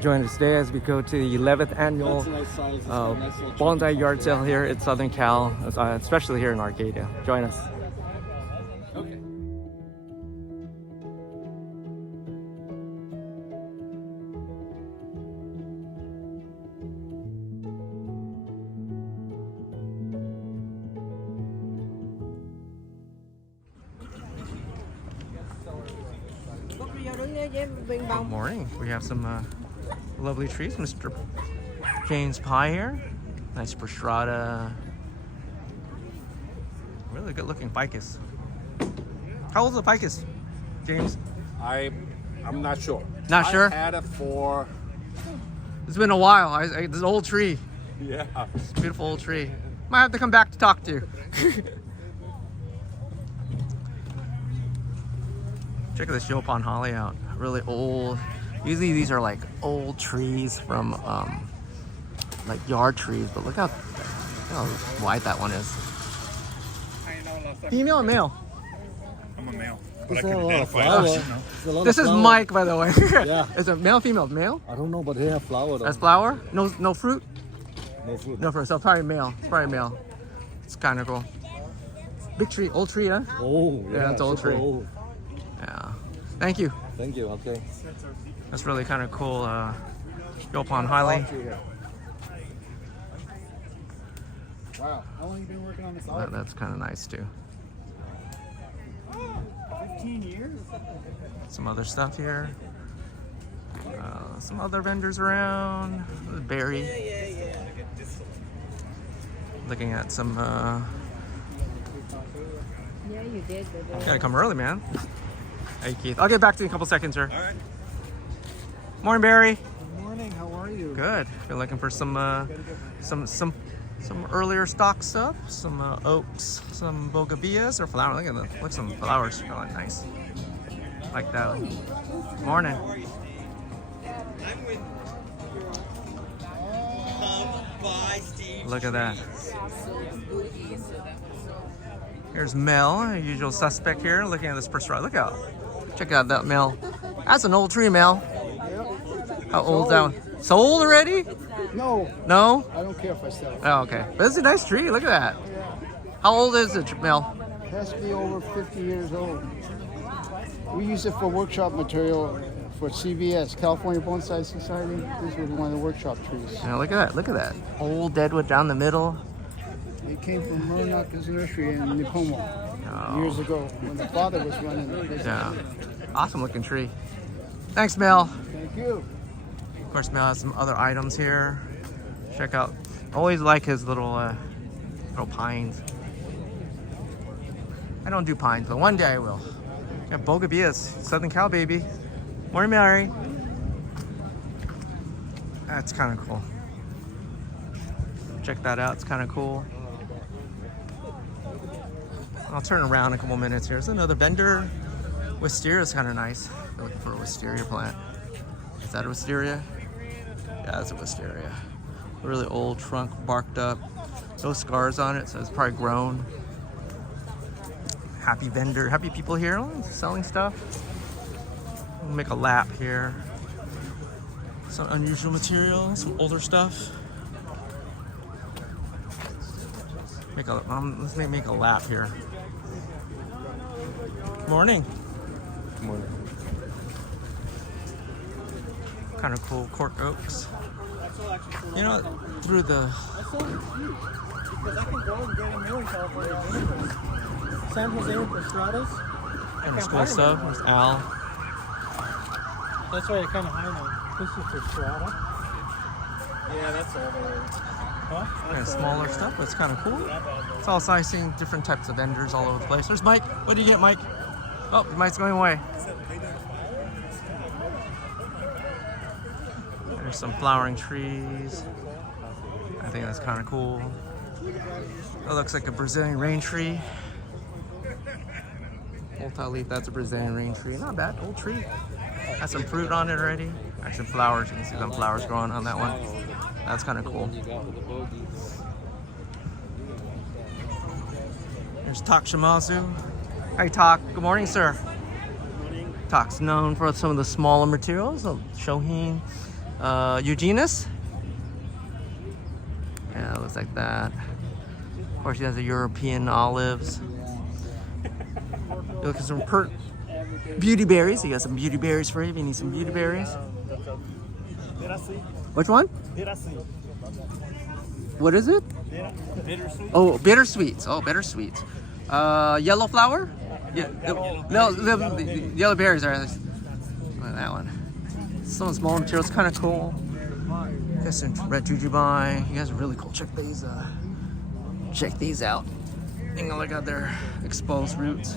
Join us today as we go to the 11th annual bonsai yard sale here in Southern Cal, especially here in Arcadia. Join us. Okay. Good morning. We have some lovely trees. Mr. James Pie here. Nice Prostrata. Really good looking ficus. How old is the ficus, James? I'm not sure. Not sure? I had it for... It's been a while. It's an old tree. Yeah. It's a beautiful old tree. Might have to come back to talk to you. Check this Yopon holly out. Really old. Usually these are like old trees from like yard trees, but look how wide that one is. Female or male? I'm a male. But I can identify. This is Mike, by the way. Yeah. Is it male, female? Male? I don't know, but they have flower though. That's flower? No fruit? No fruit. No fruit. So probably male. It's probably male. It's kind of cool. Big tree, old tree, huh? Oh, Yeah, it's old tree. Old. Yeah. Thank you. Thank you. Okay. That's really kind of cool. Yopon holly. Wow. How long have you been working on this? That's kind of nice too. 15 years. Some other stuff here. Some other vendors around. Berry. Looking at some. Yeah, you did. Gotta come early, man. Hey, Keith. I'll get back to you in a couple seconds, sir. All right. Morning, Barry. Good morning. How are you? Good. Been looking for some earlier stock stuff. Some oaks, some bogavillas or flowers. Look at some flowers. Really nice. Like that. Morning. Look at that. Here's Mel, our usual suspect here, looking at this Prostrata. Look out. Check out that Mel. That's an old tree, Mel. How old is that one? Sold already? No. No? I don't care if I sell it. Oh, okay. But it's a nice tree. Look at that. How old is it, Mel? It has to be over 50 years old. We use it for workshop material for CBS, California Bonsai Society. This was one of the workshop trees. Yeah, look at that. Look at that. Old deadwood down the middle. It came from Murnau's nursery in Nipomo years ago when the father was running the business. Yeah. Awesome looking tree. Thanks, Mel. Thank you. Of course, Mel has some other items here. Check out. Always like his little pines. I don't do pines, but one day I will. Got bogavillas, Southern Cal, baby. Morning, Mary. That's kind of cool. Check that out. It's kind of cool. I'll turn around in a couple minutes here. There's another vendor. Wisteria is kind of nice. We're looking for a wisteria plant. Is that a wisteria? Yeah, that's a wisteria. Really old trunk, barked up. No scars on it, so it's probably grown. Happy vendor, happy people here selling stuff. We'll make a lap here. Some unusual material, some older stuff. Let's make a lap here. Morning. Good morning. Kind of cool cork oaks. You know, through the. Because I can go and get a million California vinegars. San Jose Prostratas. Kind of cool stuff. There's Al. That's why I kind of high now. This is Prostrata. Yeah, that's older. Huh? Kind of smaller stuff, but it's kind of cool. It's all nice seeing different types of vendors all over the place. There's Mike. What do you get, Mike? Oh, Mike's going away. There's some flowering trees. I think that's kind of cool. That looks like a Brazilian rain tree. Multi-leaf, that's a Brazilian rain tree. Not bad, old tree. Has some fruit on it already. Got some flowers. You can see some flowers growing on that one. That's kind of cool. There's Tak Shimazu. Hey Tak, good morning, sir. Tak's known for some of the smaller materials, Shohin, Eugenus. Yeah, it looks like that. Of course, he has the European olives. You look at some beauty berries. He got some beauty berries for you if you need some beauty berries. Which one? What is it? Bittersweet. Oh, bittersweets. Oh, bittersweets. Yellow flower? Yeah. No, the yellow berries are. Look at that one. Some small materials, kind of cool. Got some red jujube. You guys are really cool. Check these out. You know, look at their exposed roots.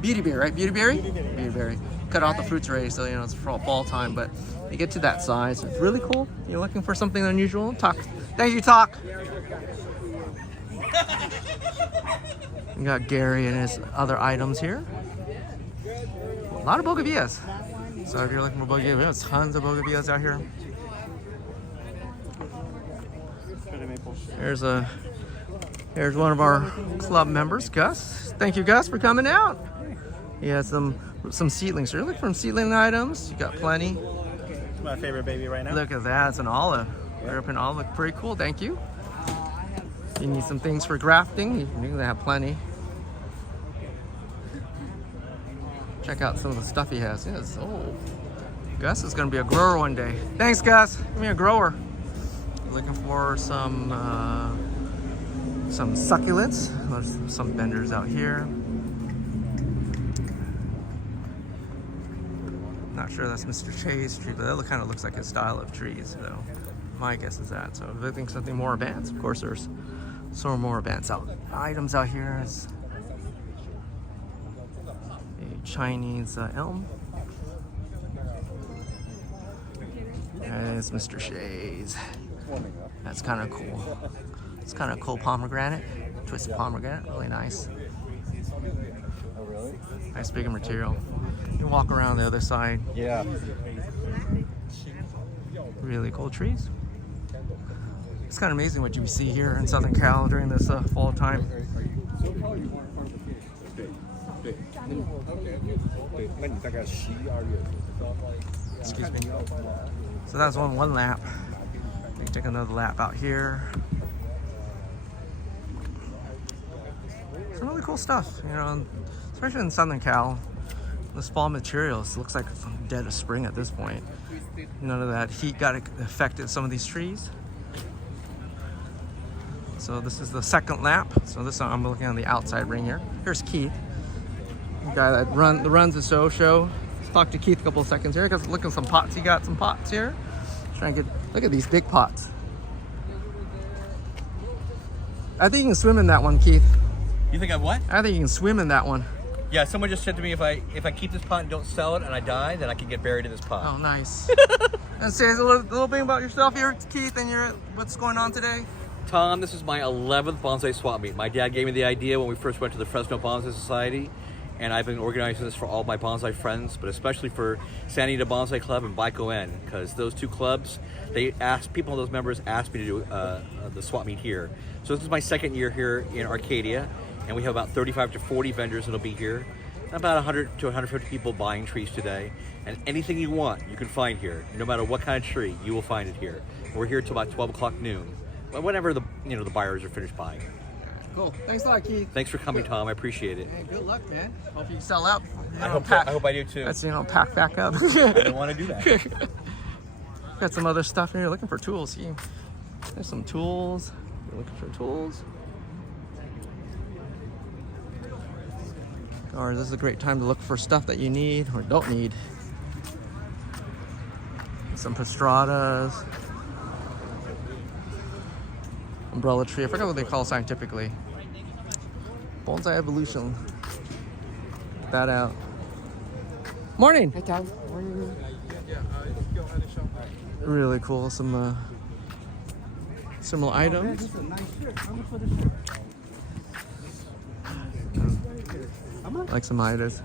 Beauty berry, right? Beauty berry? Beauty berry. Cut off the fruits already, so you know it's fall time. But you get to that size, it's really cool. You're looking for something unusual. Talk. Thank you, Talk. We got Gary and his other items here. A lot of bougainvilleas. So if you're looking for bougainvilleas, there's tons of bougainvilleas out here. Here's one of our club members, Gus. Thank you, Gus, for coming out. He has some seedlings. So you're looking for some seedling items. You got plenty. It's my favorite baby right now. Look at that. It's an olive. European olive. Pretty cool. Thank you. You need some things for grafting. You're gonna have plenty. Check out some of the stuff he has. Yes. Oh, Gus is gonna be a grower one day. Thanks, Gus. Give me a grower. Looking for some succulents. There's some vendors out here. Not sure that's Mr. Che's tree, but that kind of looks like his style of trees. So my guess is that. So if I think something more advanced, of course, there's some more advanced items out here. It's a Chinese elm. And it's Mr. Shea's. That's kind of cool. It's kind of cool pomegranate, twisted pomegranate, really nice. Nice bigger material. You can walk around the other side. Yeah. Really cool trees. It's kind of amazing what you see here in Southern Cal during this fall time. Excuse me. So that's one lap. We can take another lap out here. Some really cool stuff, you know, especially in Southern Cal. This fall materials looks like dead of spring at this point. None of that heat got affected some of these trees. So this is the second lap. So this I'm looking on the outside ring here. Here's Keith, the guy that runs the show. Let's talk to Keith a couple of seconds here because look at some pots. He got some pots here. Trying to look at these big pots. I think you can swim in that one, Keith. You think I what? I think you can swim in that one. Yeah, someone just said to me if I keep this pot and don't sell it and I die, then I can get buried in this pot. Oh, nice. And say a little bit about yourself here, Keith, and what's going on today. Tom, this is my 11th bonsai swap meet. My dad gave me the idea when we first went to the Fresno Bonsai Society, and I've been organizing this for all my bonsai friends, but especially for San Diego Bonsai Club and Baikoen, because those two clubs, people, those members asked me to do the swap meet here. So this is my second year here in Arcadia, and we have about 35 to 40 vendors that'll be here. About 100 to 150 people buying trees today. And anything you want, you can find here. No matter what kind of tree, you will find it here. We're here till about 12 o'clock noon. Whenever the buyers are finished buying. Cool. Thanks a lot, Keith. Thanks for coming, Tom. I appreciate it. Hey, good luck, man. Hope you sell out. I hope I do too. That's, pack back up. I don't want to do that. Got some other stuff here. Looking for tools. There's some tools. You're looking for tools. Or this is a great time to look for stuff that you need or don't need. Some pastradas. Umbrella tree. I forgot what they call it scientifically. Bonsai evolution. Check that out. Morning. Hey, Tom. Really cool. Some similar items. Like some items.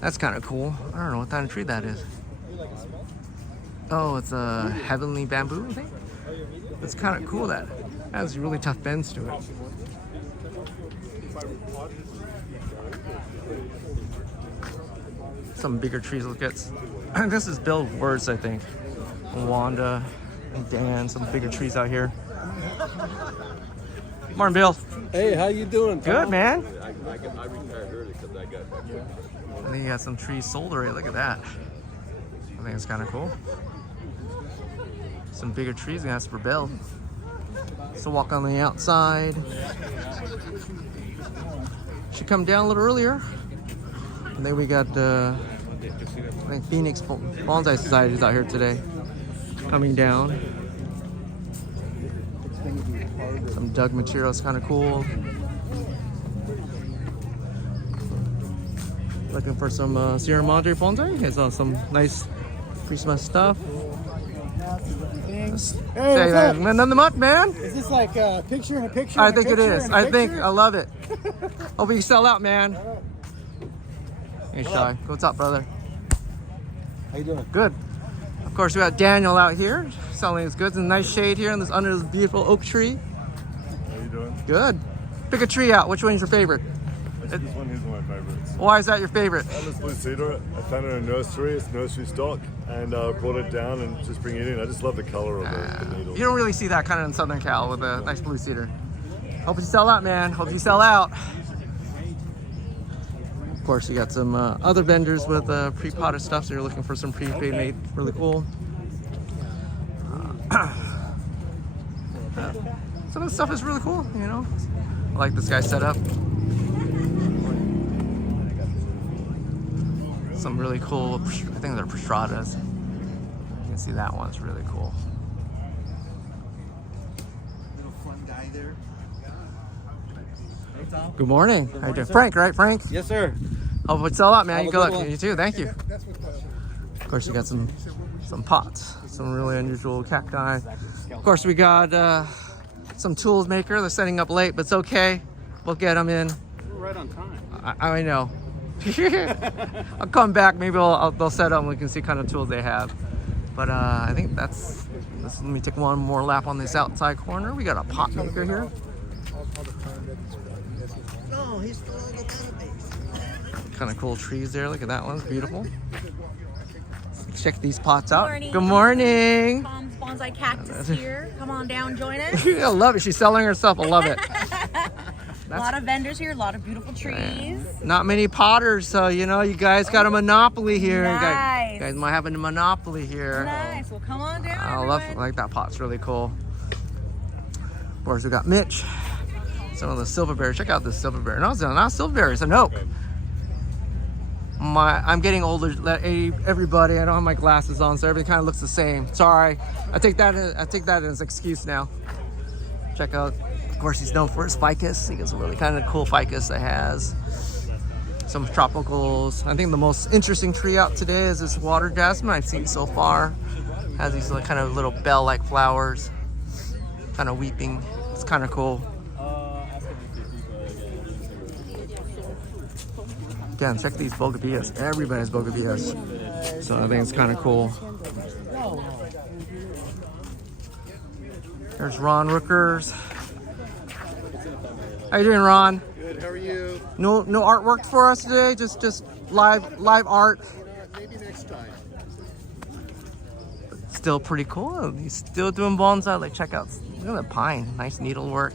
That's kind of cool. I don't know what kind of tree that is. Oh, it's a heavenly bamboo, I think. It's kind of cool. That has really tough bends to it. some bigger trees. Look at this is Bill Words, I think. Wanda and Dan, some bigger trees out here. Morning, Bill. Hey, how you doing, Tom? Good, man. I retired early because I got... I think you got some trees sold already. Look at that. I think it's kind of cool. Some bigger trees, and that's for Bill. So walk on the outside. Should come down a little earlier. And then we got I think Phoenix Bonsai Society is out here today. Coming down. Some dug materials, kind of cool. Looking for some Sierra Madre bonsai. Here's some nice Christmas stuff. Say that. Nothing much, man. Is this like a picture in a picture? I think it is. I think I love it. Hope you sell out, man. Hey, Shy. What's up, brother? How you doing? Good. Of course, we got Daniel out here selling his goods in a nice shade here in this under this beautiful oak tree. How you doing? Good. Pick a tree out. Which one's your favorite? This one is one of my favorites. Why is that your favorite? This blue cedar. I found it in a nursery. It's nursery stock, and brought it down and just bring it in. I just love the color of the needle. You don't really see that kind of in Southern Cal with a nice blue cedar. Hope you sell out, man. Hope you sell out. Of course, you got some other vendors with pre-potted stuff, so you're looking for some pre-paid made. Really cool. Some of the stuff is really cool, you know. I like this guy's setup. Some really cool, I think they're Prostradas. You can see that one's really cool. Little fun guy there. Hey, Tom. Good morning. How you doing? Frank, right? Frank? Yes, sir. Hope it sell out, man. Have You a good good luck. one. You too. Thank you. Of course, you got some pots, some really unusual cacti. Of course, we got some tools maker. They're setting up late, but it's okay. We'll get them in. We're right on time. I know. I'll come back. Maybe they'll set up and we can see kind of tools they have. But I think that's. Let me take one more lap on this outside corner. We got a pot maker here. No, he's still on the database. Kind of cool trees there. Look at that one. It's beautiful. Check these pots out. Morning. Good morning. Mom's Bonsai Cactus here. Come on down, join us. I love it. She's selling herself. I love it. A lot of vendors here, a lot of beautiful trees. Not many potters, so you know you guys got a monopoly here. Nice. You guys might have a monopoly here. Nice. Well, come on down. I like that pot's really cool. Of course, we got Mitch. Some of the silverberry. Check out this silverberry. No, it's not silverberry. It's an oak. I'm getting older. Everybody. I don't have my glasses on, so everything kind of looks the same. Sorry. I take that as an excuse now. Check out. Of course, he's known for his ficus. He has a really kind of cool ficus that has some tropicals. I think the most interesting tree out today is this water jasmine I've seen so far. Has these kind of little bell-like flowers, kind of weeping. It's kind of cool. Again, check these bougainvilleas. Everybody has bougainvilleas, so I think it's kind of cool. There's Ron Rookers. How you doing, Ron? Good. How are you? No artwork for us today. Just live art. Maybe next time. Still pretty cool. He's still doing bonsai. Like check out. Look at that pine. Nice needlework.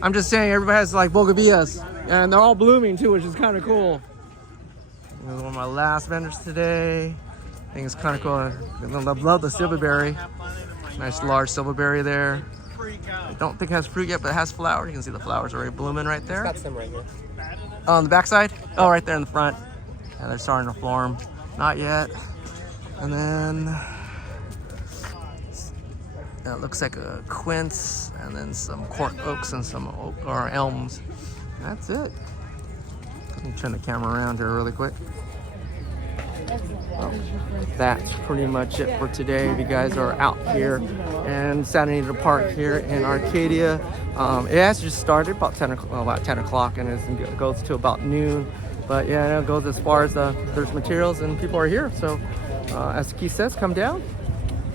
I'm just saying, everybody has like bougainvilleas, and they're all blooming too, which is kind of cool. One of my last vendors today. I think it's kind of cool. I love the silverberry. Nice large silverberry there. I don't think it has fruit yet, but it has flowers. You can see the flowers already blooming right there. Got some right here. On the backside? Oh, right there in the front. Yeah, they're starting to form. Not yet. And then it looks like a quince, and then some cork oaks and some oak or elms. That's it. Let me turn the camera around here really quick. Well, that's pretty much it for today. If you guys are out here in Santa Anita Park here in Arcadia, it has just started about 10 o'clock, and it goes to about noon. But yeah, it goes as far as there's materials and people are here. So as Keith says, come down,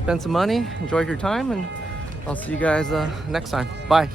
spend some money, enjoy your time, and I'll see you guys next time. Bye.